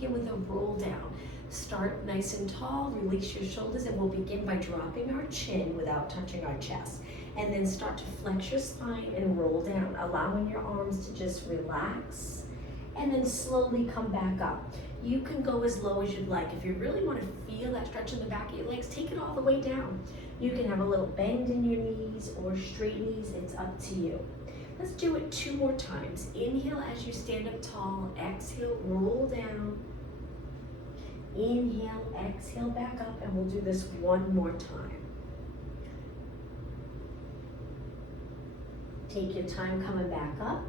begin with a roll down. Start nice and tall, release your shoulders, and we'll begin by dropping our chin without touching our chest. And then start to flex your spine and roll down, allowing your arms to just relax, and then slowly come back up. You can go as low as you'd like. If you really want to feel that stretch in the back of your legs, take it all the way down. You can have a little bend in your knees or straight knees, it's up to you. Let's do it 2 more times. Inhale as you stand up tall, exhale, roll down. Inhale, exhale, back up, and we'll do this 1 more time. Take your time coming back up.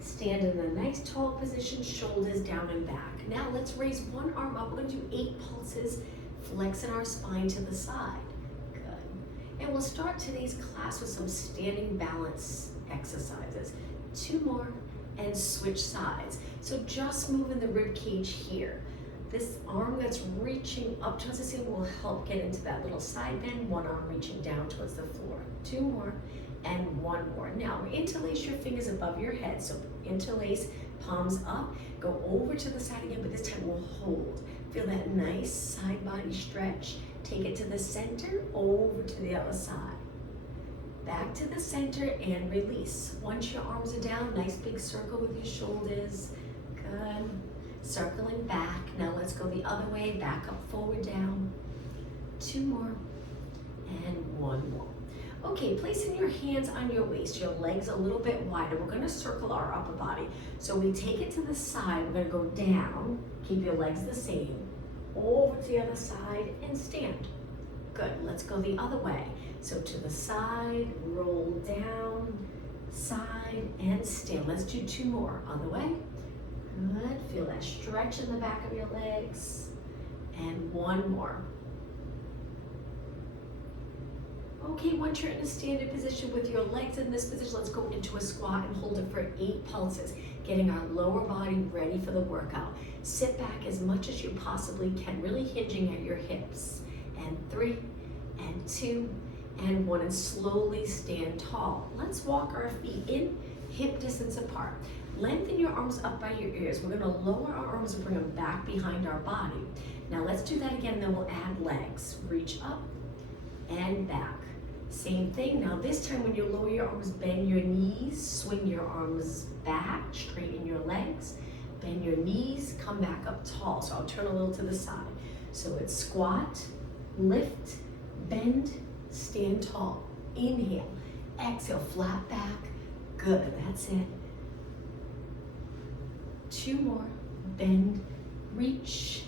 Stand in a nice tall position, shoulders down and back. Now let's raise one arm up. We're gonna do 8 pulses, flexing our spine to the side. Good. And we'll start today's class with some standing balance exercises. 2 more and switch sides. So just moving the rib cage here. This arm that's reaching up towards the ceiling will help get into that little side bend. One arm reaching down towards the floor. 2 more. And 1 more. Now interlace your fingers above your head. So interlace, palms up, go over to the side again, but this time we'll hold. Feel that nice side body stretch. Take it to the center, over to the other side. Back to the center and release. Once your arms are down, nice big circle with your shoulders. Good. Circling back. Now let's go the other way, back up, forward, down. 2 more and 1 more. Okay, placing your hands on your waist, your legs a little bit wider. We're gonna circle our upper body. So we take it to the side, we're gonna go down, keep your legs the same, over to the other side and stand. Good, let's go the other way. So to the side, roll down, side and stand. Let's do 2 more, other way. Good, feel that stretch in the back of your legs. And 1 more. Okay, once you're in a standing position with your legs in this position, let's go into a squat and hold it for 8 pulses, getting our lower body ready for the workout. Sit back as much as you possibly can, really hinging at your hips. And 3, and 2, and 1, and slowly stand tall. Let's walk our feet in, hip distance apart. Lengthen your arms up by your ears. We're gonna lower our arms and bring them back behind our body. Now let's do that again, then we'll add legs. Reach up and back. Same thing. Now this time when you lower your arms, bend your knees, swing your arms back, straighten your legs, bend your knees, come back up tall. So I'll turn a little to the side. So it's squat, lift, bend, stand tall. Inhale, exhale, flat back. Good, that's it. 2 more, bend, reach.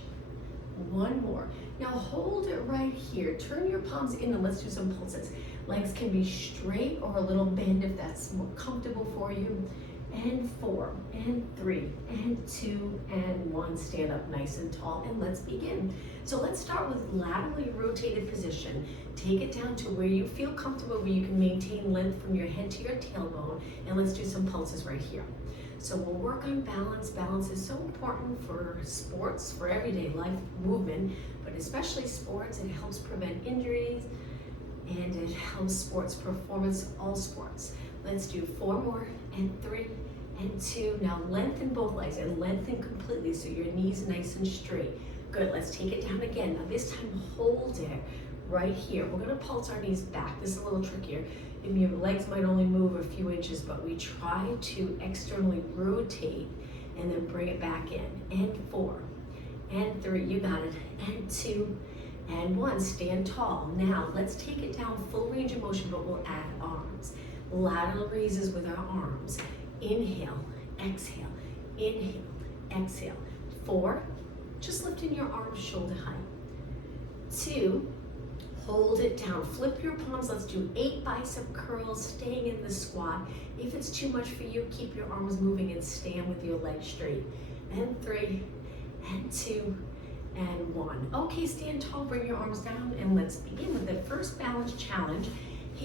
1 more. Now hold it right here. Turn your palms in and let's do some pulses. Legs can be straight or a little bend if that's more comfortable for you. And 4, and 3, and 2, and 1. Stand up nice and tall and let's begin. So let's start with laterally rotated position. Take it down to where you feel comfortable, where you can maintain length from your head to your tailbone. And let's do some pulses right here. So we'll work on balance. Balance is so important for sports, for everyday life movement, but especially sports. It helps prevent injuries and it helps sports performance, all sports. Let's do 4 more, and 3, and 2. Now lengthen both legs and lengthen completely so your knees nice and straight. Good, let's take it down again. Now this time hold it right here. We're gonna pulse our knees back. This is a little trickier. And your legs might only move a few inches, but we try to externally rotate and then bring it back in. And 4, and 3, you got it. And 2, and 1, stand tall. Now let's take it down full range of motion, but we'll add arms. Lateral raises with our arms. Inhale, exhale, inhale, exhale. 4, just lifting your arms shoulder height. 2, hold it down. Flip your palms. Let's do 8 bicep curls, staying in the squat. If it's too much for you, keep your arms moving and stand with your legs straight. And 3, and 2, and 1. Okay, stand tall, bring your arms down, and let's begin with the first balance challenge.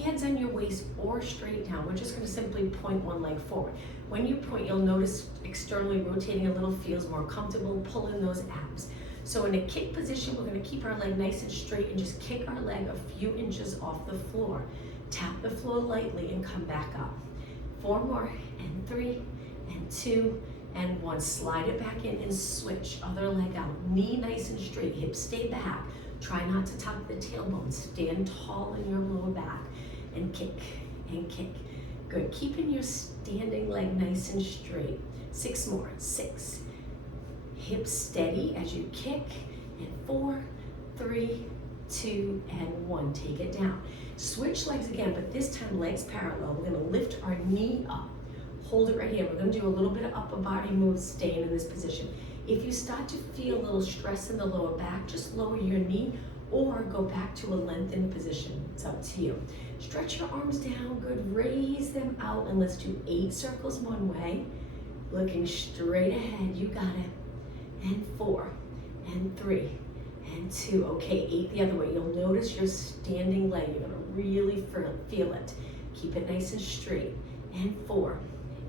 Hands on your waist or straight down. We're just gonna simply point one leg forward. When you point, you'll notice externally rotating a little, feels more comfortable, pull in those abs. So in a kick position, we're gonna keep our leg nice and straight and just kick our leg a few inches off the floor. Tap the floor lightly and come back up. 4 more, and 3, and 2, and 1. Slide it back in and switch. Other leg out. Knee nice and straight. Hips stay back. Try not to tuck the tailbone. Stand tall in your lower back and kick and kick. Good. Keeping your standing leg nice and straight. 6 more. 6. Hips steady as you kick. And 4, 3, 2, and 1. Take it down. Switch legs again, but this time legs parallel. We're going to lift our knee up. Hold it right here. We're going to do a little bit of upper body moves staying in this position. If you start to feel a little stress in the lower back, just lower your knee or go back to a lengthened position. It's up to you. Stretch your arms down, good. Raise them out, and let's do 8 circles one way. Looking straight ahead, you got it. And 4, and 3, and 2. Okay, 8 the other way. You'll notice your standing leg. You're gonna really feel it. Keep it nice and straight. And 4,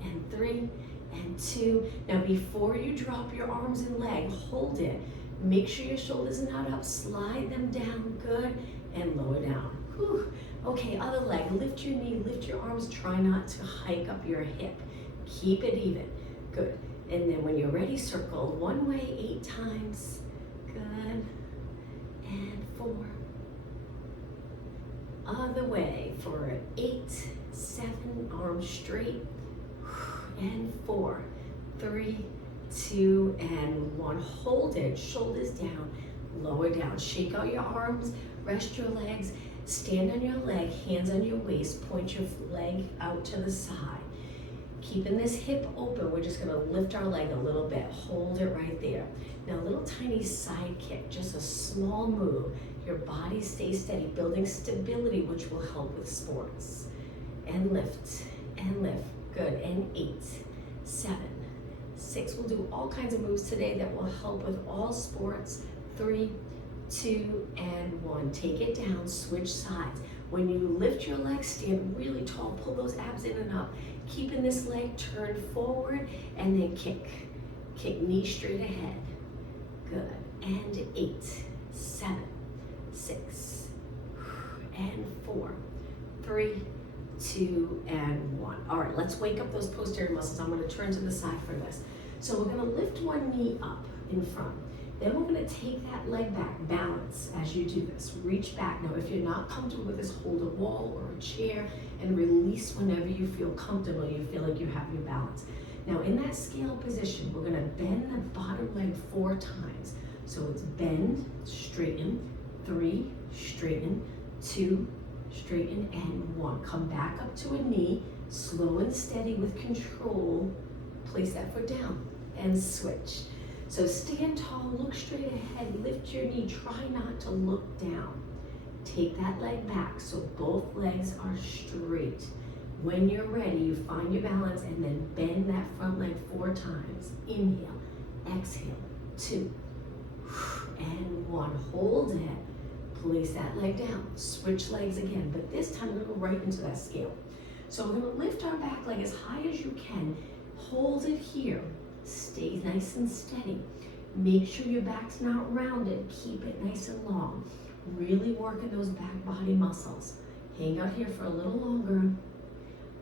and 3, and 2. Now before you drop your arms and leg, hold it. Make sure your shoulders are not up. Slide them down, good, and lower down. Whew. Okay, other leg. Lift your knee, lift your arms. Try not to hike up your hip. Keep it even. Good. And then when you're ready, circle one way 8 times. Good. And 4. Other way for 8, 7, arms straight. And 4, 3, 2, and 1. Hold it, shoulders down, lower down. Shake out your arms, rest your legs, stand on your leg, hands on your waist, point your leg out to the side. Keeping this hip open, we're just gonna lift our leg a little bit. Hold it right there. Now a little tiny side kick, just a small move. Your body stays steady, building stability, which will help with sports. And lift, and lift. Good. And 8, 7, 6. We'll do all kinds of moves today that will help with all sports. 3, 2, and 1. Take it down, switch sides. When you lift your legs, stand really tall, pull those abs in and up. Keeping this leg turned forward, and then kick. Kick, knee straight ahead. Good. And 8, 7, 6, and 4, 3, 2, and 1. All right, let's wake up those posterior muscles. I'm going to turn to the side for this. So we're going to lift one knee up in front. Then we're going to take that leg back, balance as you do this. Reach back. Now, if you're not comfortable with this, hold a wall or a chair and release whenever you feel comfortable, you feel like you have your balance. Now, in that scale position, we're going to bend the bottom leg 4 times. So it's bend, straighten, 3, straighten, 2, straighten, and 1. Come back up to a knee, slow and steady with control. Place that foot down and switch. So stand tall, look straight ahead, lift your knee, try not to look down. Take that leg back so both legs are straight. When you're ready, you find your balance and then bend that front leg 4 times. Inhale, exhale, 2, and 1. Hold it. Place that leg down. Switch legs again, but this time we're going to go right into that scale. So we're going to lift our back leg as high as you can. Hold it here. Stay nice and steady. Make sure your back's not rounded. Keep it nice and long. Really working those back body muscles. Hang out here for a little longer.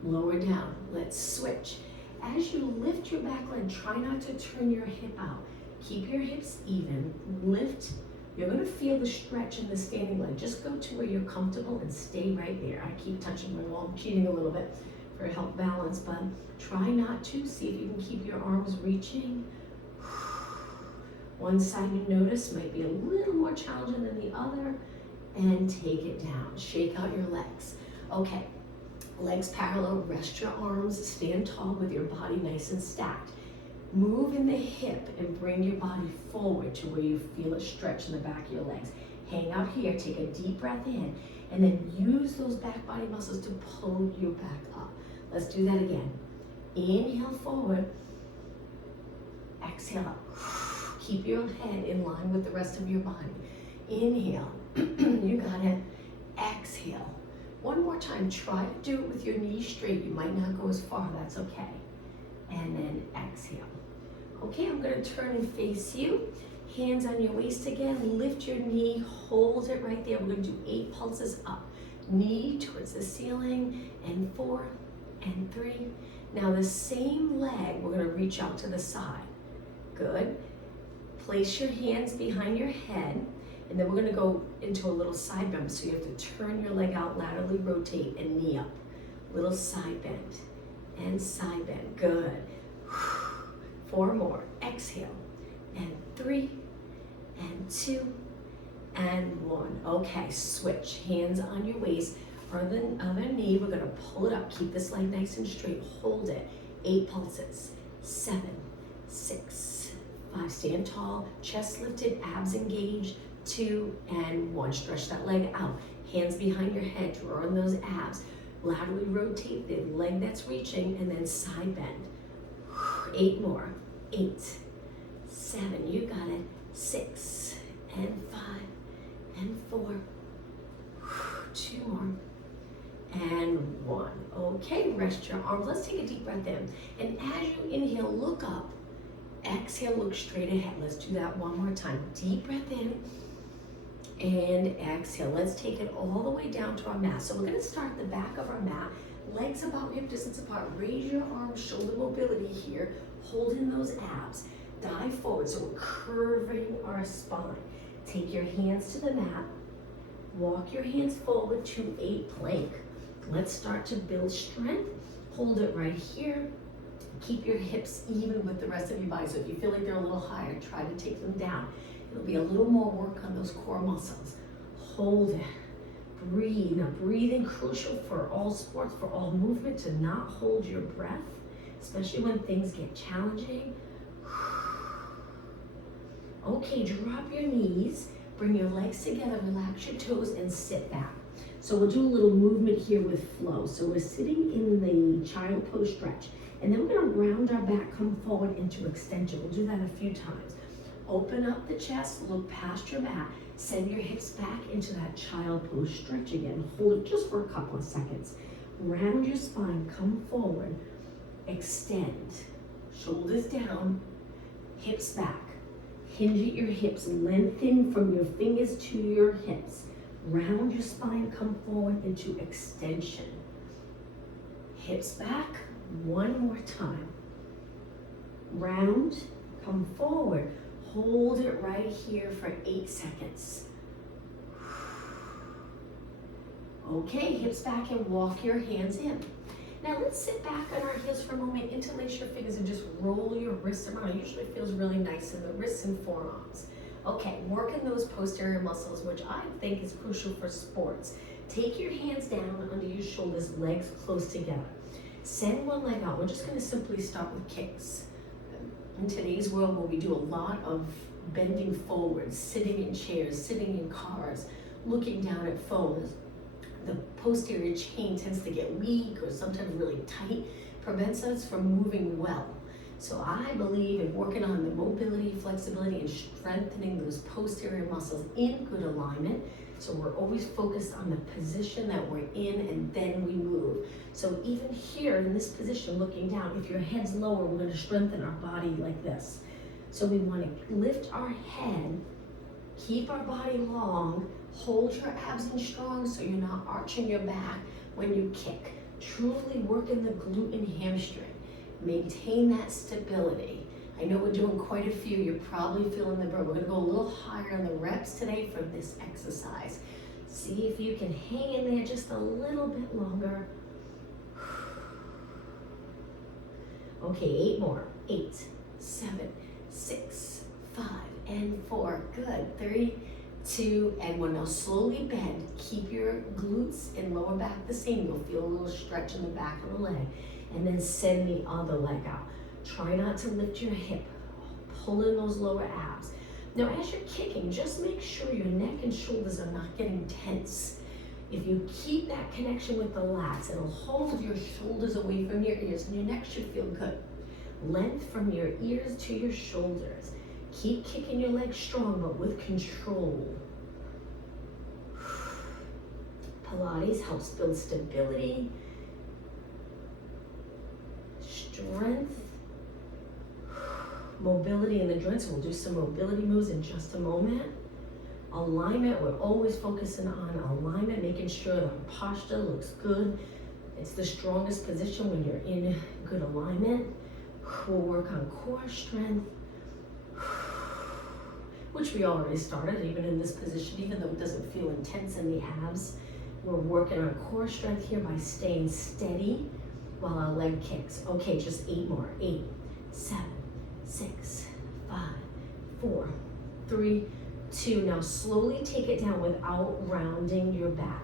Lower down. Let's switch. As you lift your back leg, try not to turn your hip out. Keep your hips even. Lift. You're going to feel the stretch in the standing leg. Just go to where you're comfortable and stay right there. I keep touching my wall. I'm cheating a little bit for help balance, but try not to. See if you can keep your arms reaching. One side you notice might be a little more challenging than the other, and take it down. Shake out your legs. Okay, legs parallel, rest your arms, stand tall with your body nice and stacked. Move in the hip and bring your body forward to where you feel a stretch in the back of your legs. Hang out here, take a deep breath in, and then use those back body muscles to pull you back up. Let's do that again. Inhale forward, exhale up. Keep your head in line with the rest of your body. Inhale, you got it. Exhale. One more time, try to do it with your knees straight. You might not go as far, that's okay. And then exhale. Okay, I'm gonna turn and face you. Hands on your waist again, lift your knee, hold it right there. We're gonna do 8 pulses up. Knee towards the ceiling, and 4, and 3. Now the same leg, we're gonna reach out to the side. Good. Place your hands behind your head, and then we're gonna go into a little side bend. So you have to turn your leg out, laterally rotate, and knee up. Little side bend and side bend. Good. 4 more. Exhale. And 3, and 2, and 1. Okay, switch. Hands on your waist or the other knee. We're gonna pull it up. Keep this leg nice and straight. Hold it. 8 pulses. 7, 6, 5. Stand tall. Chest lifted. Abs engaged. 2 and 1. Stretch that leg out. Hands behind your head. Draw on those abs. Laterally rotate the leg that's reaching, and then side bend. 8 more. 8, 7. You got it. 6 and 5 and 4. 2 more. And 1. Okay, rest your arms. Let's take a deep breath in. And as you inhale, look up. Exhale, look straight ahead. Let's do that one more time. Deep breath in and exhale. Let's take it all the way down to our mat. So we're gonna start at the back of our mat. Legs about hip distance apart. Raise your arms, shoulder mobility here. Hold in those abs. Dive forward, so we're curving our spine. Take your hands to the mat. Walk your hands forward to a plank. Let's start to build strength. Hold it right here. Keep your hips even with the rest of your body. So if you feel like they're a little higher, try to take them down. It'll be a little more work on those core muscles. Hold it. Breathe. Now breathing, crucial for all sports, for all movement, to not hold your breath, especially when things get challenging. Okay, drop your knees, bring your legs together, relax your toes, and sit back. So we'll do a little movement here with flow. So we're sitting in the child pose stretch, and then we're gonna round our back, come forward into extension. We'll do that a few times. Open up the chest, look past your mat, send your hips back into that child pose stretch again. Hold it just for a couple of seconds. Round your spine, come forward, extend, shoulders down, hips back. Hinge at your hips, lengthen from your fingers to your hips. Round your spine, come forward into extension. Hips back, one more time. Round, come forward. Hold it right here for 8 seconds. Okay, hips back and walk your hands in. Now let's sit back on our heels for a moment, interlace your fingers and just roll your wrists around. It usually feels really nice in the wrists and forearms. Okay, working those posterior muscles, which I think is crucial for sports. Take your hands down under your shoulders, legs close together. Send one leg out. We're just gonna simply start with kicks. In today's world where we do a lot of bending forward, sitting in chairs, sitting in cars, looking down at phones, the posterior chain tends to get weak or sometimes really tight, prevents us from moving well. So I believe in working on the mobility, flexibility, and strengthening those posterior muscles in good alignment. So we're always focused on the position that we're in, and then we move. So even here in this position, looking down, if your head's lower, we're going to strengthen our body like this. So we want to lift our head, keep our body long, hold your abs in strong so you're not arching your back when you kick. Truly working the glute and hamstring. Maintain that stability. I know we're doing quite a few. You're probably feeling the burn. We're going to go a little higher on the reps today for this exercise. See if you can hang in there just a little bit longer. Okay, 8 more. 8, 7, 6, 5, and 4. Good. 3, 2, and 1. Now slowly bend. Keep your glutes and lower back the same. You'll feel a little stretch in the back of the leg. And then send the other leg out. Try not to lift your hip. Pull in those lower abs. Now as you're kicking, just make sure your neck and shoulders are not getting tense. If you keep that connection with the lats, it'll hold your shoulders away from your ears, and your neck should feel good. Length from your ears to your shoulders. Keep kicking your legs strong, but with control. Pilates helps build stability, strength, mobility in the joints. We'll do some mobility moves in just a moment. Alignment, we're always focusing on alignment, making sure that our posture looks good. It's the strongest position when you're in good alignment. We'll work on core strength, which we already started even in this position, even though it doesn't feel intense in the abs. We're working on core strength here by staying steady while our leg kicks. Okay, just 8 more. 8, 7, 6, 5, 4, 3, 2. Now slowly take it down without rounding your back.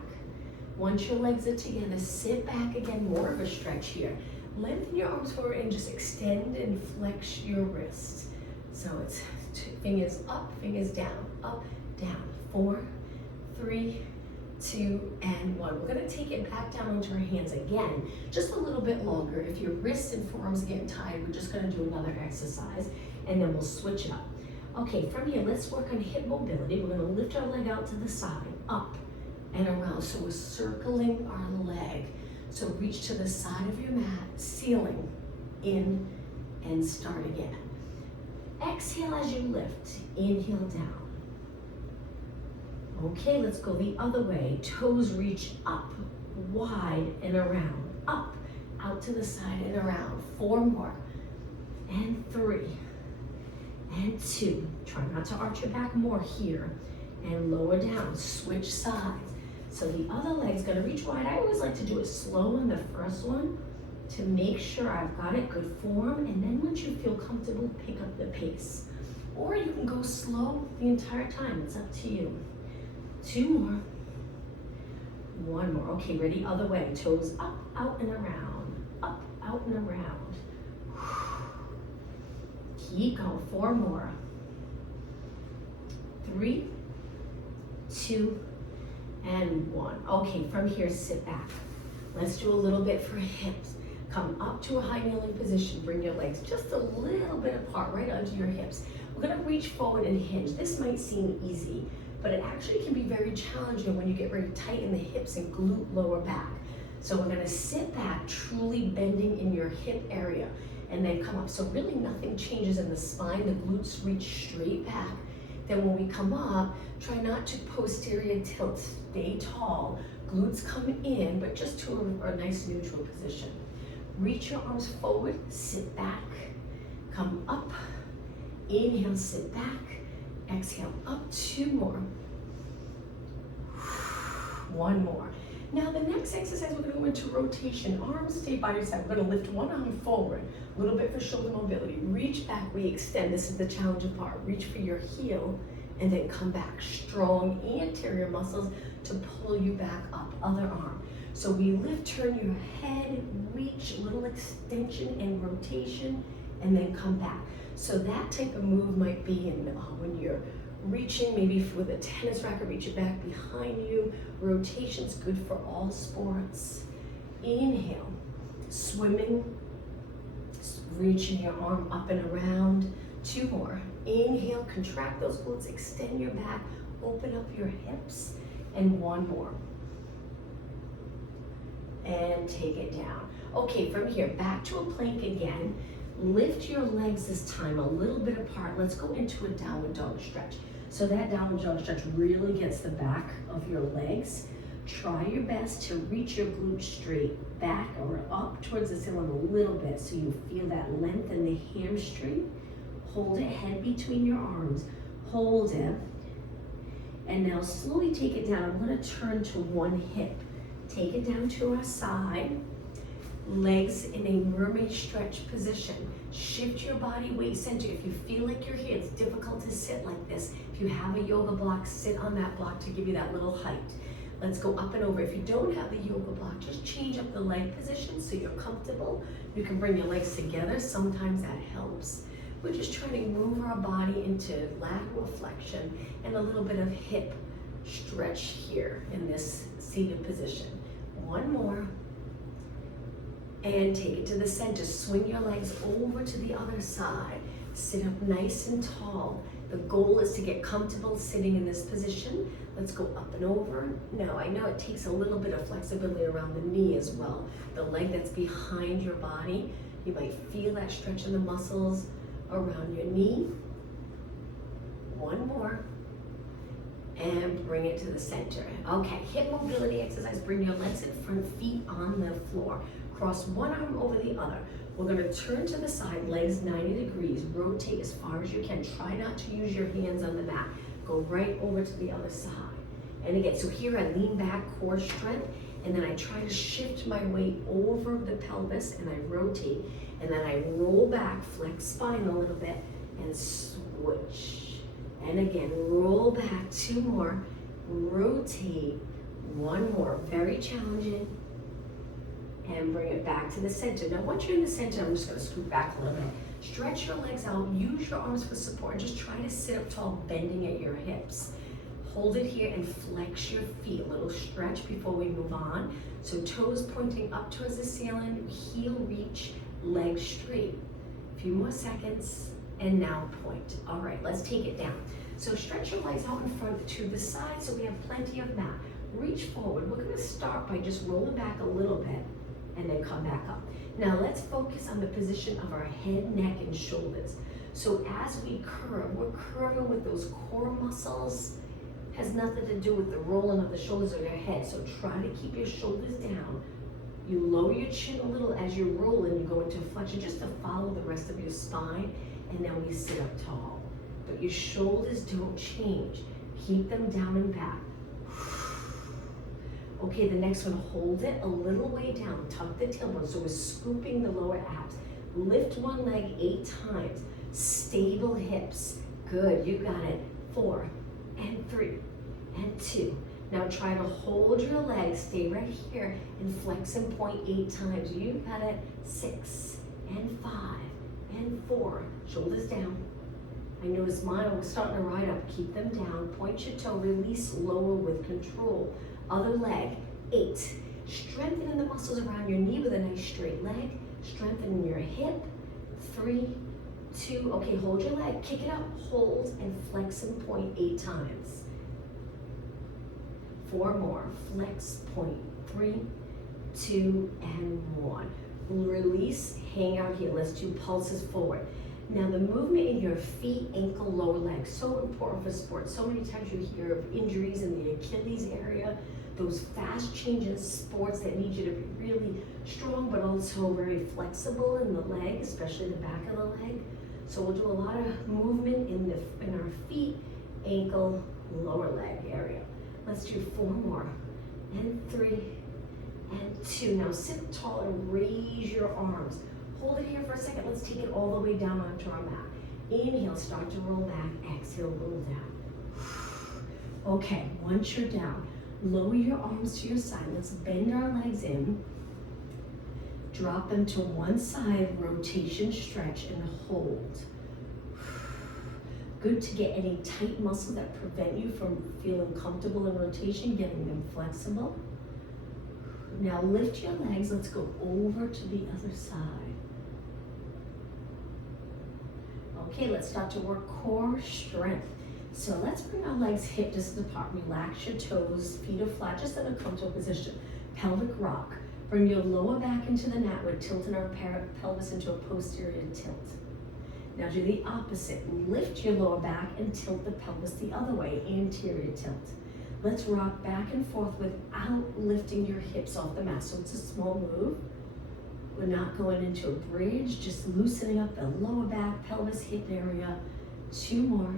Once your legs are together, sit back again, more of a stretch here. Lengthen your arms forward and just extend and flex your wrists. So it's 2 fingers up, fingers down, up, down. 4, 3, 2, and 1. We're gonna take it back down onto our hands again, just a little bit longer. If your wrists and forearms are getting tired, we're just gonna do another exercise, and then we'll switch it up. Okay, from here, let's work on hip mobility. We're gonna lift our leg out to the side, up and around. So we're circling our leg. So reach to the side of your mat, ceiling, in, and start again. Exhale as you lift, inhale down. Okay, let's go the other way. Toes reach up, wide and around. Up, out to the side and around. 4 more. And 3. And 2. Try not to arch your back more here. And lower down, switch sides. So the other leg's gonna reach wide. I always like to do it slow on the first one to make sure I've got it, good form. And then once you feel comfortable, pick up the pace. Or you can go slow the entire time, it's up to you. 2 more. 1 more. Okay, ready? Other way. Toes up, out, and around. Up, out, and around. Keep going. 4 more. 3, 2, and 1. Okay, from here, sit back. Let's do a little bit for hips. Come up to a high kneeling position. Bring your legs just a little bit apart, right onto your hips. We're gonna reach forward and hinge. This might seem easy, but it actually can be very challenging when you get very tight in the hips and glute lower back. So we're gonna sit back, truly bending in your hip area, and then come up. So really nothing changes in the spine. The glutes reach straight back. Then when we come up, try not to posterior tilt. Stay tall. Glutes come in, but just to a nice neutral position. Reach your arms forward, sit back, come up. Inhale, sit back. Exhale, up. 2 more. 1 more. Now the next exercise, we're gonna go into rotation. Arms stay by your side. We're gonna lift one arm forward, a little bit for shoulder mobility. Reach back, we extend. This is the challenging part. Reach for your heel and then come back. Strong anterior muscles to pull you back up. Other arm. So we lift, turn your head, reach, little extension and rotation, and then come back. So that type of move might be in when you're reaching, maybe with a tennis racket, reach it back behind you. Rotation's good for all sports. Inhale, swimming, reaching your arm up and around. 2 more. Inhale, contract those glutes, extend your back, open up your hips, and 1 more. And take it down. Okay, from here, back to a plank again. Lift your legs this time a little bit apart. Let's go into a downward dog stretch. So that downward dog stretch really gets the back of your legs. Try your best to reach your glutes straight back or up towards the ceiling a little bit so you feel that length in the hamstring. Hold it, head between your arms. Hold it. And now slowly take it down. I'm gonna turn to one hip. Take it down to our side. Legs in a mermaid stretch position. Shift your body weight center. If you feel like you're here, it's difficult to sit like this. If you have a yoga block, sit on that block to give you that little height. Let's go up and over. If you don't have the yoga block, just change up the leg position so you're comfortable. You can bring your legs together. Sometimes that helps. We're just trying to move our body into lateral flexion and a little bit of hip stretch here in this seated position. 1 more. And take it to the center. Swing your legs over to the other side. Sit up nice and tall. The goal is to get comfortable sitting in this position. Let's go up and over. Now, I know it takes a little bit of flexibility around the knee as well. The leg that's behind your body, you might feel that stretch in the muscles around your knee. 1 more. and bring it to the center. Okay, hip mobility exercise. Bring your legs in front, feet on the floor. Cross one arm over the other. We're gonna turn to the side, legs 90 degrees. Rotate as far as you can. Try not to use your hands on the mat. Go right over to the other side. And again, so here I lean back, core strength, and then I try to shift my weight over the pelvis and I rotate. And then I roll back, flex spine a little bit, and switch. And again, roll back, 2 more, rotate, 1 more, very challenging, and bring it back to the center. Now once you're in the center, I'm just gonna scoot back a little bit. Stretch your legs out, use your arms for support, and just try to sit up tall, bending at your hips. Hold it here and flex your feet, a little stretch before we move on. So toes pointing up towards the ceiling, heel reach, legs straight. A few more seconds, and now point. All right, let's take it down. So stretch your legs out in front to the side so we have plenty of mat. Reach forward. We're gonna start by just rolling back a little bit and then come back up. Now let's focus on the position of our head, neck, and shoulders. So as we curve, we're curving with those core muscles. Has nothing to do with the rolling of the shoulders or your head. So try to keep your shoulders down. You lower your chin a little as you roll and you go into flexion just to follow the rest of your spine, and then we sit up tall. But your shoulders don't change. Keep them down and back. Okay, the next one, hold it a little way down. Tuck the tailbone, so we're scooping the lower abs. Lift one leg 8 times. Stable hips. Good, you got it. 4 and 3 and 2. Now try to hold your legs, stay right here, and flex and point 8 times. You got it. 6 and 5 and 4. Shoulders down. I notice mine was starting to ride up. Keep them down. Point your toe, release, lower with control. Other leg, 8. Strengthening the muscles around your knee with a nice straight leg. Strengthening your hip. 3, 2, okay, hold your leg, kick it up, hold, and flex and point 8 times. 4 more, flex, point, 3, 2, and 1. Release, hang out here. Let's do pulses forward. Now the movement in your feet, ankle, lower leg, so important for sports. So many times you hear of injuries in the Achilles area, those fast changing sports that need you to be really strong, but also very flexible in the leg, especially the back of the leg. So we'll do a lot of movement in our feet, ankle, lower leg area. Let's do 4 more, and 3, and 2. Now sit tall and raise your arms. Hold it here for a second. Let's take it all the way down onto our mat. Inhale, start to roll back. Exhale, roll down. Okay, once you're down, lower your arms to your side. Let's bend our legs in. Drop them to one side, rotation, stretch, and hold. Good to get any tight muscles that prevent you from feeling comfortable in rotation, getting them flexible. Now lift your legs. Let's go over to the other side. Okay, let's start to work core strength. So let's bring our legs hip distance apart. Relax your toes, feet are flat, just in a comfortable position. Pelvic rock. Bring your lower back into the mat. We're tilting our pelvis into a posterior tilt. Now do the opposite. Lift your lower back and tilt the pelvis the other way, anterior tilt. Let's rock back and forth without lifting your hips off the mat. So it's a small move. We're not going into a bridge, just loosening up the lower back, pelvis, hip area. 2 more.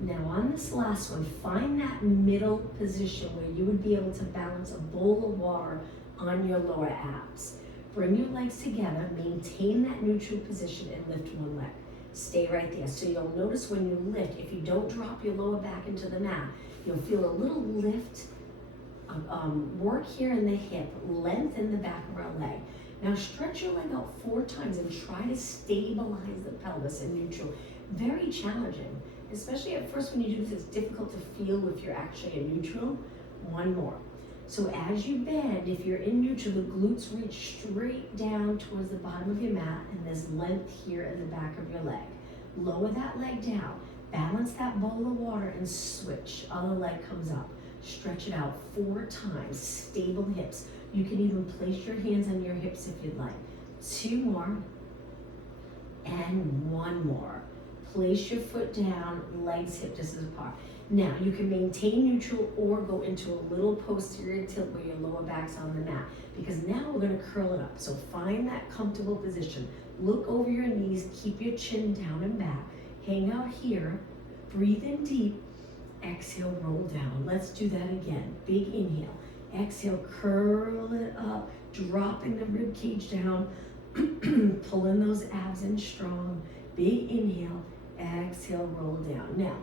Now on this last one, find that middle position where you would be able to balance a bowl of water on your lower abs. Bring your legs together, maintain that neutral position, and lift one leg. Stay right there. So you'll notice when you lift, if you don't drop your lower back into the mat, you'll feel a little lift, work here in the hip, lengthen the back of our leg. Now stretch your leg out 4 times and try to stabilize the pelvis in neutral. Very challenging. Especially at first when you do this, it's difficult to feel if you're actually in neutral. 1 more. So as you bend, if you're in neutral, the glutes reach straight down towards the bottom of your mat, and there's length here at the back of your leg. Lower that leg down, balance that bowl of water, and switch. Other leg comes up. Stretch it out 4 times, stable hips. You can even place your hands on your hips if you'd like. 2 more, and 1 more. Place your foot down, legs hip distance apart. Now, you can maintain neutral or go into a little posterior tilt where your lower back's on the mat, because now we're gonna curl it up. So find that comfortable position. Look over your knees, keep your chin down and back. Hang out here, breathe in deep, exhale, roll down. Let's do that again. Big inhale, exhale, curl it up, dropping the rib cage down, pulling those abs in strong. Big inhale, exhale, roll down. Now,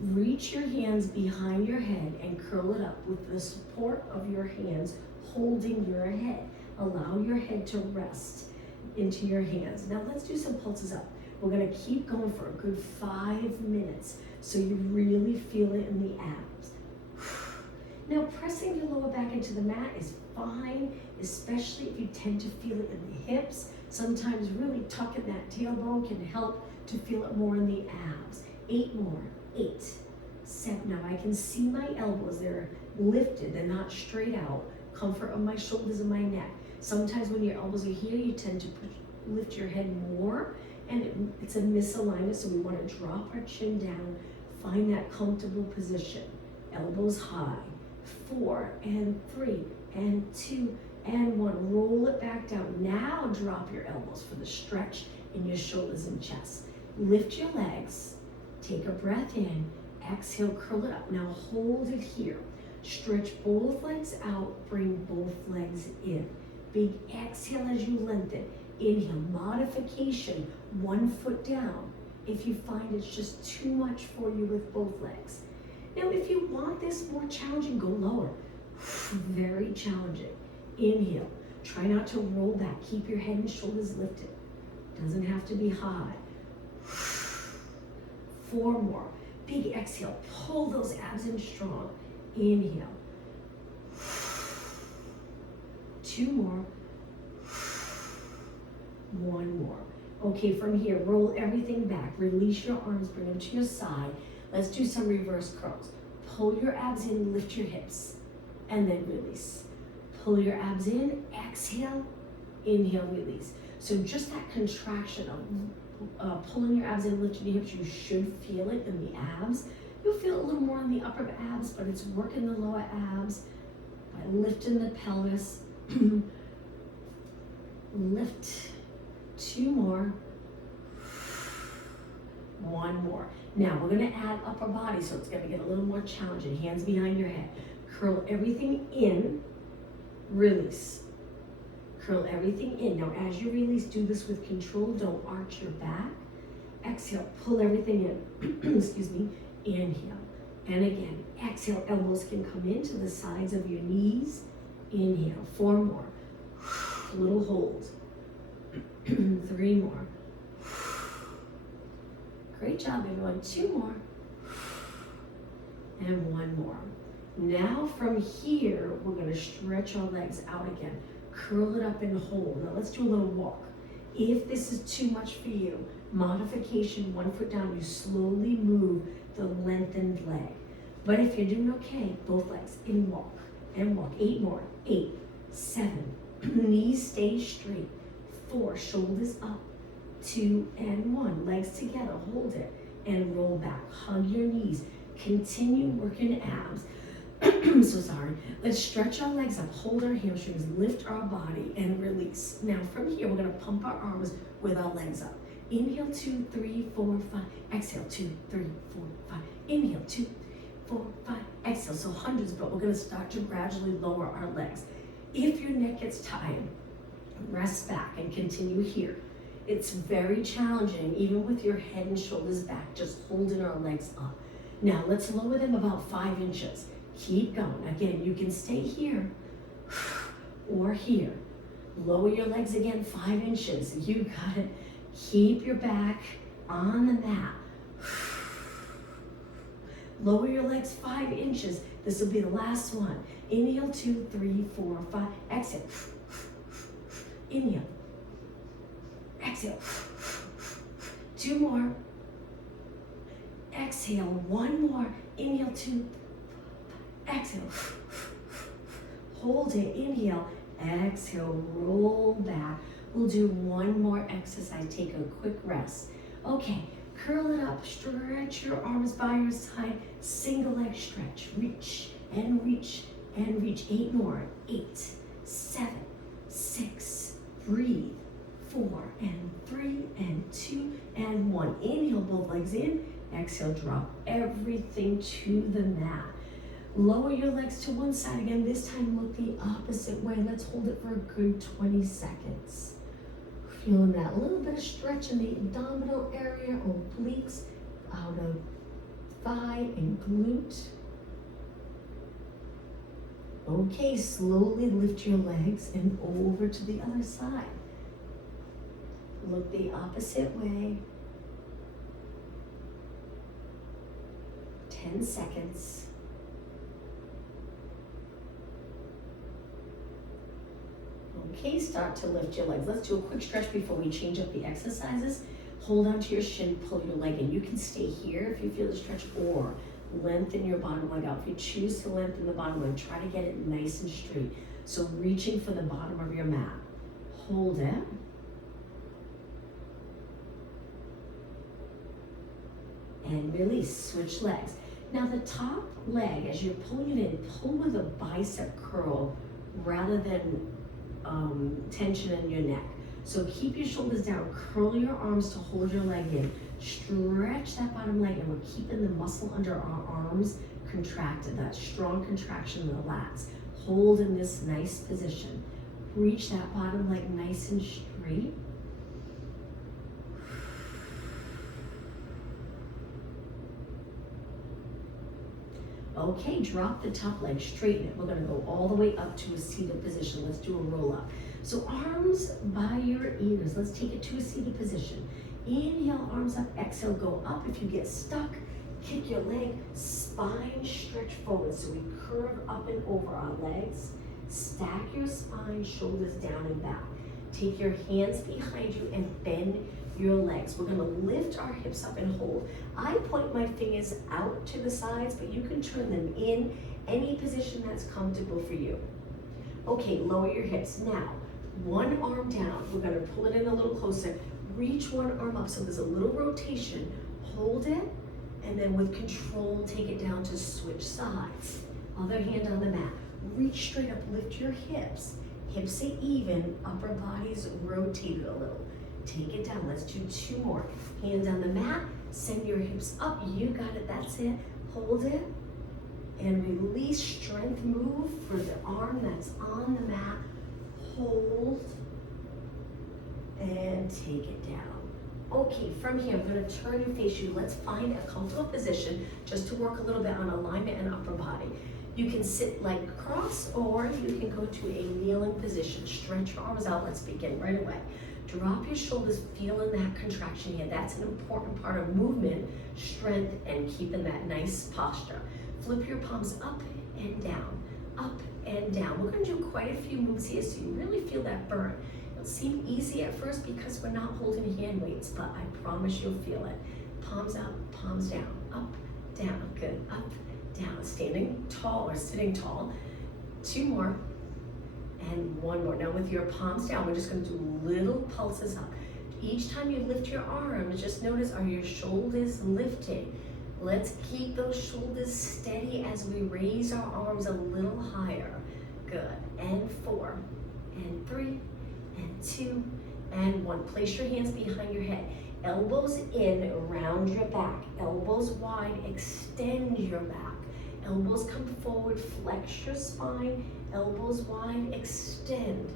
reach your hands behind your head and curl it up with the support of your hands holding your head. Allow your head to rest into your hands. Now let's do some pulses up. We're gonna keep going for a good 5 minutes so you really feel it in the abs. Now pressing your lower back into the mat is fine, especially if you tend to feel it in the hips. Sometimes really tucking that tailbone can help to feel it more in the abs. 8 more. 8, 7. Now I can see my elbows, they're lifted, they're not straight out. Comfort of my shoulders and my neck. Sometimes when your elbows are here, you tend to lift your head more, and it's a misalignment, so we want to drop our chin down, find that comfortable position. Elbows high. 4 and 3 and 2 and 1. Roll it back down. Now drop your elbows for the stretch in your shoulders and chest. Lift your legs. Take a breath in, exhale, curl it up. Now hold it here. Stretch both legs out, bring both legs in. Big exhale as you lengthen. Inhale, modification, 1 foot down. If you find it's just too much for you with both legs. Now if you want this more challenging, go lower. Very challenging. Inhale, try not to roll back. Keep your head and shoulders lifted. Doesn't have to be high. 4 more. Big exhale. Pull those abs in strong. Inhale. 2 more. 1 more. Okay, from here, roll everything back. Release your arms, bring them to your side. Let's do some reverse curls. Pull your abs in, lift your hips, and then release. Pull your abs in, exhale, inhale, release. So just that contraction of pulling your abs in, lifting your hips, you should feel it in the abs. You'll feel it a little more in the upper abs, but it's working the lower abs by lifting the pelvis. Lift. 2 more. 1 more. Now we're gonna add upper body, so it's gonna get a little more challenging. Hands behind your head. Curl everything in, release. Curl everything in. Now as you release, do this with control. Don't arch your back. Exhale, pull everything in. Excuse me. Inhale. And again, exhale, elbows can come into the sides of your knees. Inhale, 4 more. Little hold. 3 more. Great job, everyone. 2 more. And 1 more. Now from here, we're gonna stretch our legs out again. Curl it up and hold. Now let's do a little walk. If this is too much for you, modification, 1 foot down, you slowly move the lengthened leg. But if you're doing okay, both legs in walk and walk. 8 more. 8, 7, knees stay straight. 4, shoulders up. 2 and 1, legs together, hold it and roll back. Hug your knees. Continue working abs. I'm so sorry. Let's stretch our legs up, hold our hamstrings, lift our body, and release. Now from here, we're gonna pump our arms with our legs up. Inhale, 2, 3, 4, 5. Exhale, 2, 3, 4, 5. Inhale, 2, 4, 5. Exhale, so hundreds, but we're gonna start to gradually lower our legs. If your neck gets tired, rest back and continue here. It's very challenging, even with your head and shoulders back, just holding our legs up. Now let's lower them about 5 inches. Keep going. Again, you can stay here or here. Lower your legs again 5 inches. You got it. Keep your back on the mat. Lower your legs 5 inches. This will be the last one. Inhale, 2, 3, 4, 5. Exhale. Inhale. Exhale. 2 more. Exhale. 1 more. Inhale, 2. Exhale. Hold it. Inhale. Exhale. Roll back. We'll do 1 more exercise. Take a quick rest. Okay. Curl it up, stretch your arms by your side, single leg stretch, reach and reach and reach. 8 more, 8, 7, 6, breathe, 4 and 3 and 2 and 1. Inhale, both legs in, exhale, drop everything to the mat. Lower your legs to one side again, this time look the opposite way. Let's hold it for a good 20 seconds. Feeling that little bit of stretch in the abdominal area, obliques, out of thigh and glute. Okay, slowly lift your legs and over to the other side. Look the opposite way. 10 seconds. Okay, start to lift your legs. Let's do a quick stretch before we change up the exercises. Hold on to your shin, pull your leg in. You can stay here if you feel the stretch, or lengthen your bottom leg out. If you choose to lengthen the bottom leg, try to get it nice and straight. So reaching for the bottom of your mat. Hold it. And release, switch legs. Now the top leg, as you're pulling it in, pull with a bicep curl rather than tension in your neck. So keep your shoulders down, curl your arms to hold your leg in, stretch that bottom leg, and we're keeping the muscle under our arms contracted, that strong contraction in the lats. Hold in this nice position. Reach that bottom leg nice and straight. Okay, drop the top leg, straighten it. We're gonna go all the way up to a seated position. Let's do a roll up. So arms by your ears. Let's take it to a seated position. Inhale, arms up, exhale, go up. If you get stuck, kick your leg, spine stretch forward. So we curve up and over our legs. Stack your spine, shoulders down and back. Take your hands behind you and bend your legs. We're gonna lift our hips up and hold. I point my fingers out to the sides, but you can turn them in any position that's comfortable for you. Okay, lower your hips. Now, one arm down. We're gonna pull it in a little closer. Reach one arm up so there's a little rotation. Hold it, and then with control, take it down to switch sides. Other hand on the mat. Reach straight up, lift your hips. Hips stay even, upper body's rotated a little. Take it down, let's do 2 more. Hands on the mat, send your hips up, you got it, that's it. Hold it, and release, strength move for the arm that's on the mat. Hold, and take it down. Okay, from here, I'm gonna turn and face you. Let's find a comfortable position just to work a little bit on alignment and upper body. You can sit leg cross, or you can go to a kneeling position. Stretch your arms out, let's begin right away. Drop your shoulders, feeling that contraction here. That's an important part of movement, strength, and keeping that nice posture. Flip your palms up and down, up and down. We're gonna do quite a few moves here so you really feel that burn. It'll seem easy at first because we're not holding hand weights, but I promise you'll feel it. Palms up, palms down, up, down, good, up, down. Standing tall or sitting tall. 2 more. And 1 more. Now with your palms down, we're just gonna do little pulses up. Each time you lift your arms, just notice, are your shoulders lifting? Let's keep those shoulders steady as we raise our arms a little higher. Good, and 4, and 3, and 2, and 1. Place your hands behind your head. Elbows in, round your back. Elbows wide, extend your back. Elbows come forward, flex your spine. Elbows wide, extend.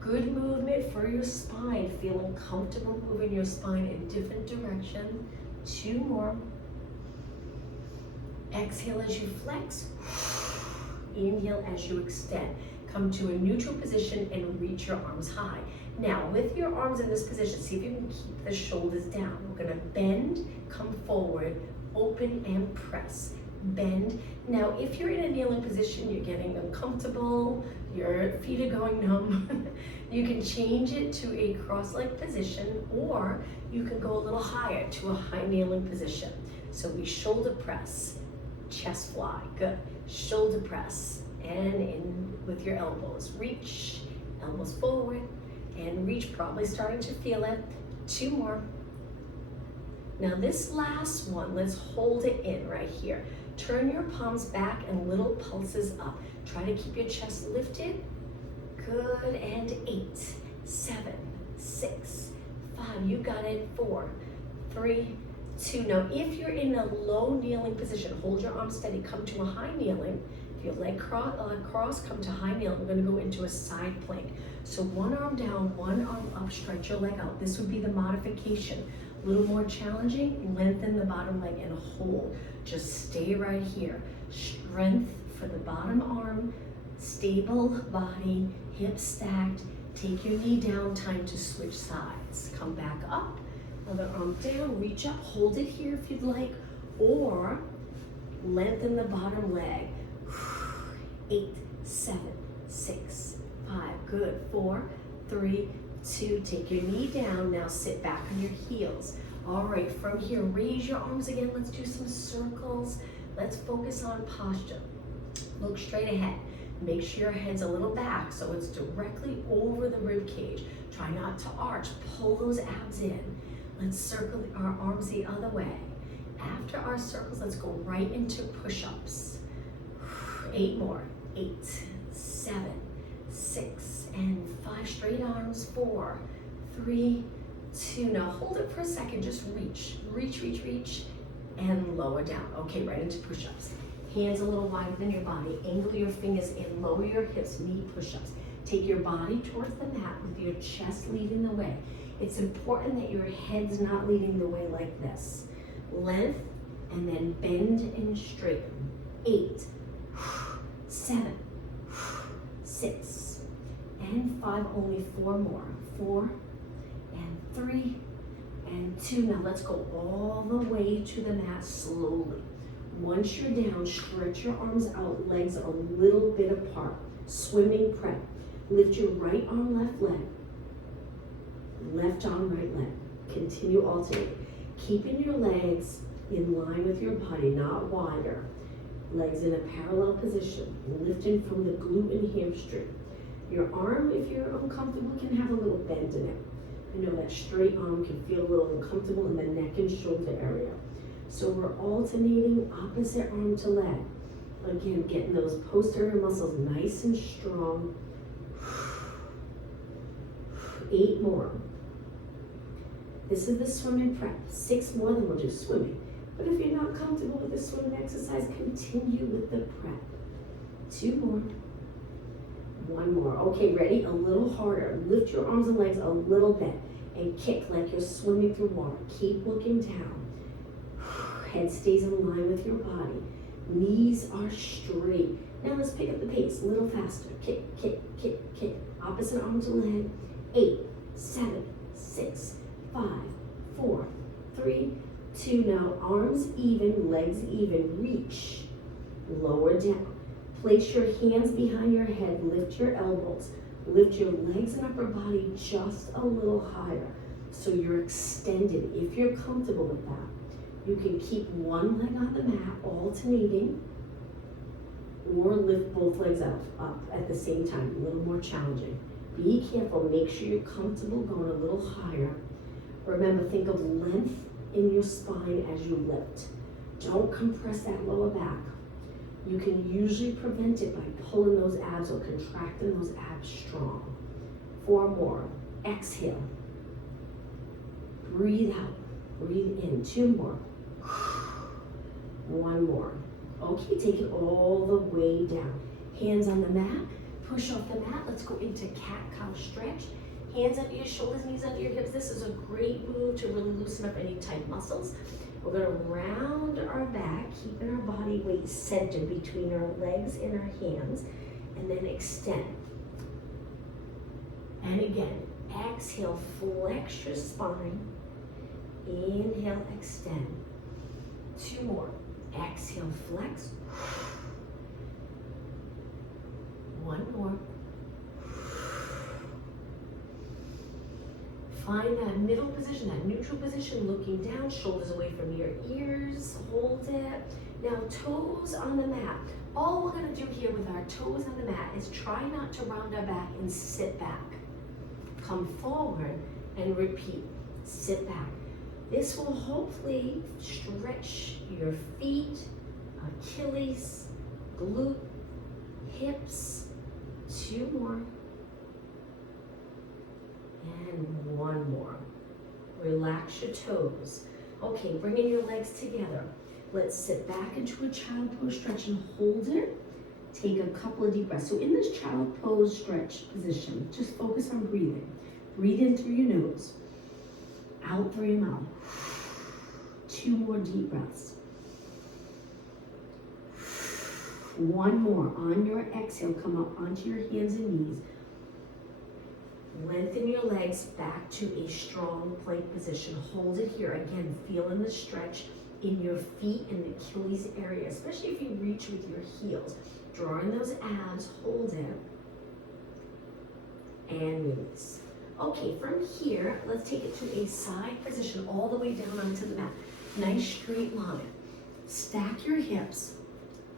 Good movement for your spine. Feeling comfortable moving your spine in different directions. 2 more. Exhale as you flex. Inhale as you extend. Come to a neutral position and reach your arms high. Now, with your arms in this position, see if you can keep the shoulders down. We're gonna bend, come forward, open and press. Bend. Now, if you're in a kneeling position, you're getting uncomfortable, your feet are going numb, you can change it to a cross-legged position, or you can go a little higher to a high kneeling position. So we shoulder press, chest fly, good. Shoulder press, and in with your elbows. Reach, elbows forward, and reach, probably starting to feel it. 2 more. Now this last one, let's hold it in right here. Turn your palms back and little pulses up. Try to keep your chest lifted. Good, and 8, 7, 6, 5, you got it, 4, 3, 2. Now if you're in a low kneeling position, hold your arms steady, come to a high kneeling. If your leg cross, come to high kneeling. We're gonna go into a side plank. So one arm down, one arm up, stretch your leg out. This would be the modification. A little more challenging, lengthen the bottom leg and hold. Just stay right here. Strength for the bottom arm, stable body, hips stacked. Take your knee down, time to switch sides. Come back up, other arm down, reach up, hold it here if you'd like, or lengthen the bottom leg. 8, 7, 6, 5, good, 4, 3, 2, take your knee down, now sit back on your heels. All right, from here, raise your arms again, let's do some circles. Let's focus on posture. Look straight ahead. Make sure your head's a little back so it's directly over the rib cage. Try not to arch, pull those abs in. Let's circle our arms the other way. After our circles, let's go right into push-ups. 8 more, 8, 7, 6, and 5, straight arms, 4, 3, 2. Now hold it for a second, just reach, reach, reach, reach, and lower down. Okay, right into push-ups. Hands a little wider than your body. Angle your fingers in, lower your hips, knee push-ups. Take your body towards the mat with your chest leading the way. It's important that your head's not leading the way like this. Length, and then bend and straighten. 8, 7, 6, and 5, only 4 more. 4, and 3, and 2. Now let's go all the way to the mat slowly. Once you're down, stretch your arms out, legs a little bit apart. Swimming prep. Lift your right arm, left leg. Left arm, right leg. Continue alternating. Keeping your legs in line with your body, not wider. Legs in a parallel position. Lifting from the glute and hamstring. Your arm, if you're uncomfortable, can have a little bend in it. I know that straight arm can feel a little uncomfortable in the neck and shoulder area. So we're alternating opposite arm to leg. Again, getting those posterior muscles nice and strong. 8 more. This is the swimming prep. 6 more, then we'll do swimming. But if you're not comfortable with the swimming exercise, continue with the prep. 2 more. 1 more. Okay, ready? A little harder. Lift your arms and legs a little bit and kick like you're swimming through water. Keep looking down. Head stays in line with your body. Knees are straight. Now let's pick up the pace a little faster. Kick, kick, kick, kick. Opposite arm to leg. 8, 7, 6, 5, 4, 3, 2. Now arms even, legs even. Reach. Lower down. Place your hands behind your head. Lift your elbows. Lift your legs and upper body just a little higher so you're extended. If you're comfortable with that, you can keep one leg on the mat, alternating, or lift both legs up at the same time, a little more challenging. Be careful, make sure you're comfortable going a little higher. Remember, think of length in your spine as you lift. Don't compress that lower back. You can usually prevent it by pulling those abs or contracting those abs strong. 4 more. Exhale. Breathe out. Breathe in. 2 more. 1 more. Okay, take it all the way down. Hands on the mat. Push off the mat. Let's go into cat-cow stretch. Hands under your shoulders, knees under your hips. This is a great move to really loosen up any tight muscles. We're going to round our back, keeping our body weight centered between our legs and our hands, and then extend. And again, exhale, flex your spine. Inhale, extend. 2 more. Exhale, flex. 1 more. Find that middle position, that neutral position, looking down, shoulders away from your ears, hold it. Now toes on the mat. All we're gonna do here with our toes on the mat is try not to round our back and sit back. Come forward and repeat, sit back. This will hopefully stretch your feet, Achilles, glute, hips. 2 more. And 1 more. Relax your toes. Okay, bringing your legs together. Let's sit back into a child pose stretch and hold it. Take a couple of deep breaths. So in this child pose stretch position, just focus on breathing. Breathe in through your nose, out through your mouth. 2 more deep breaths. 1 more. On your exhale, come up onto your hands and knees. Lengthen your legs back to a strong plank position. Hold it here. Again, feeling the stretch in your feet and the Achilles area, especially if you reach with your heels. Drawing those abs, hold it, and release. Okay, from here, let's take it to a side position all the way down onto the mat. Nice straight line. Stack your hips,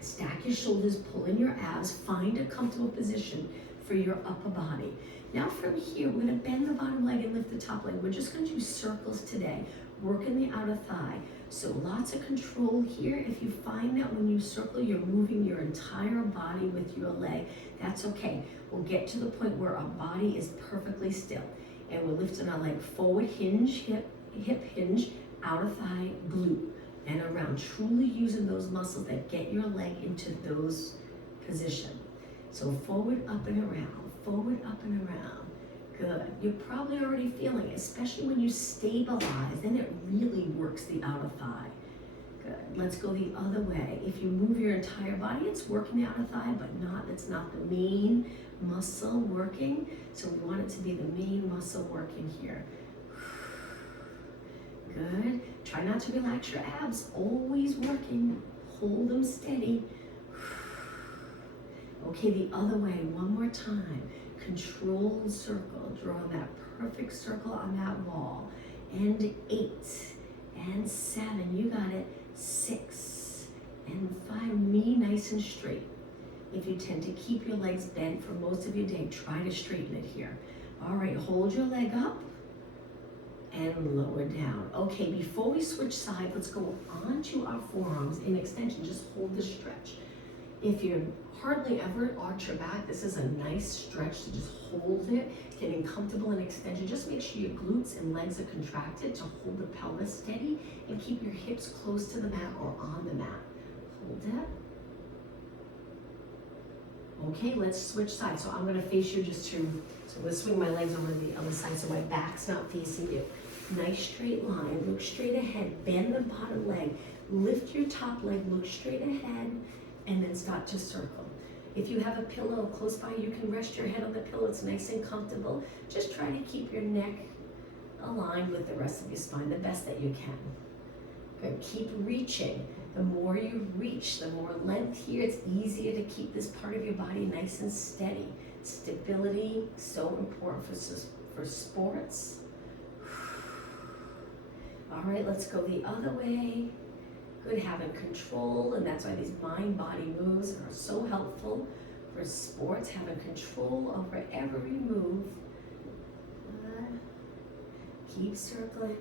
stack your shoulders, pull in your abs, find a comfortable position for your upper body. Now from here, we're gonna bend the bottom leg and lift the top leg. We're just gonna do circles today, working the outer thigh. So lots of control here. If you find that when you circle, you're moving your entire body with your leg, that's okay. We'll get to the point where our body is perfectly still. And we're lifting our leg forward, hinge, hip hinge, outer thigh, glute, and around. Truly using those muscles that get your leg into those positions. So forward, up and around, forward, up and around. Good. You're probably already feeling it, especially when you stabilize, then it really works the outer thigh. Good. Let's go the other way. If you move your entire body, it's working the outer thigh, but it's not the main muscle working. So we want it to be the main muscle working here. Good. Try not to relax your abs. Always working. Hold them steady. Okay, the other way, one more time. Controlled circle, draw that perfect circle on that wall. And 8, and 7, you got it. 6, and 5, knee nice and straight. If you tend to keep your legs bent for most of your day, try to straighten it here. All right, hold your leg up and lower down. Okay, before we switch sides, let's go onto our forearms in extension. Just hold the stretch. If you hardly ever arch your back, this is a nice stretch to just hold it, getting comfortable in extension. Just make sure your glutes and legs are contracted to hold the pelvis steady and keep your hips close to the mat or on the mat. Hold it. Okay, let's switch sides. So I'm gonna face you so I'm gonna swing my legs over to the other side so my back's not facing you. Nice straight line, look straight ahead, bend the bottom leg, lift your top leg, look straight ahead, and then start to circle. If you have a pillow close by, you can rest your head on the pillow. It's nice and comfortable. Just try to keep your neck aligned with the rest of your spine the best that you can. Good. Keep reaching. The more you reach, the more length here. It's easier to keep this part of your body nice and steady. Stability, so important for sports. All right, let's go the other way. Good, having control, and that's why these mind-body moves are so helpful for sports, having control over every move. Keep circling.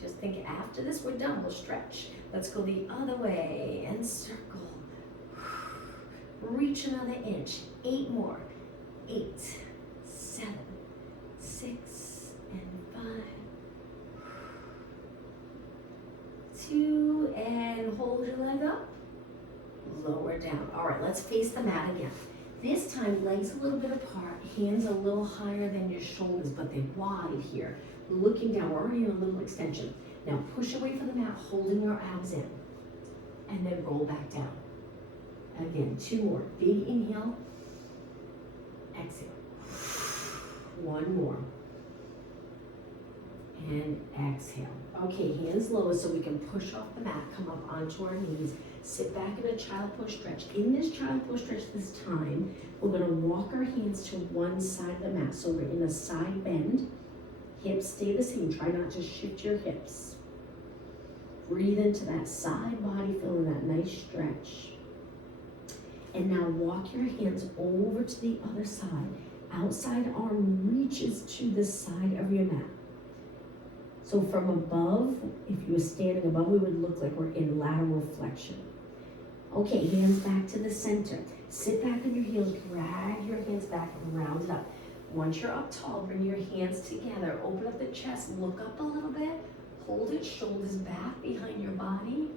Just think after this, we're done, we'll stretch. Let's go the other way and circle. Reach another inch, 8 more. 8, 7, 6, and 5. 2, and hold your leg up, lower down. All right, let's face the mat again. This time, legs a little bit apart, hands a little higher than your shoulders, but they're wide here. Looking down, we're already in a little extension. Now push away from the mat, holding your abs in, and then roll back down. Again, 2 more. Big inhale, exhale. 1 more. And exhale. Okay, hands lower so we can push off the mat, come up onto our knees, sit back in a child pose stretch. In this child pose stretch this time, we're gonna walk our hands to one side of the mat. So we're in a side bend, hips stay the same, try not to shift your hips. Breathe into that side body, feeling that nice stretch. And now walk your hands over to the other side. Outside arm reaches to the side of your mat. So from above, if you were standing above, we would look like we're in lateral flexion. Okay, hands back to the center. Sit back on your heels, drag your hands back and round it up. Once you're up tall, bring your hands together, open up the chest, look up a little bit, hold it, shoulders back behind your body.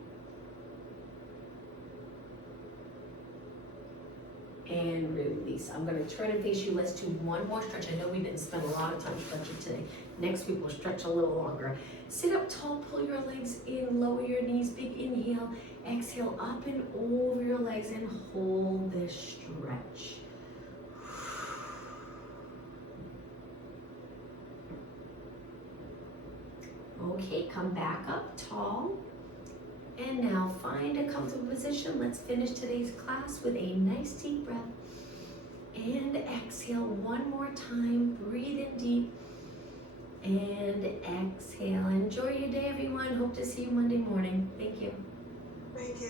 And release. I'm going to turn and face you. Let's do one more stretch. I know we didn't spend a lot of time stretching today. Next week we'll stretch a little longer. Sit up tall, pull your legs in, lower your knees, big inhale, exhale up and over your legs and hold this stretch. Okay, come back up tall. And now find a comfortable position. Let's finish today's class with a nice deep breath. And exhale one more time. Breathe in deep. And exhale. Enjoy your day, everyone. Hope to see you Monday morning. Thank you. Thank you.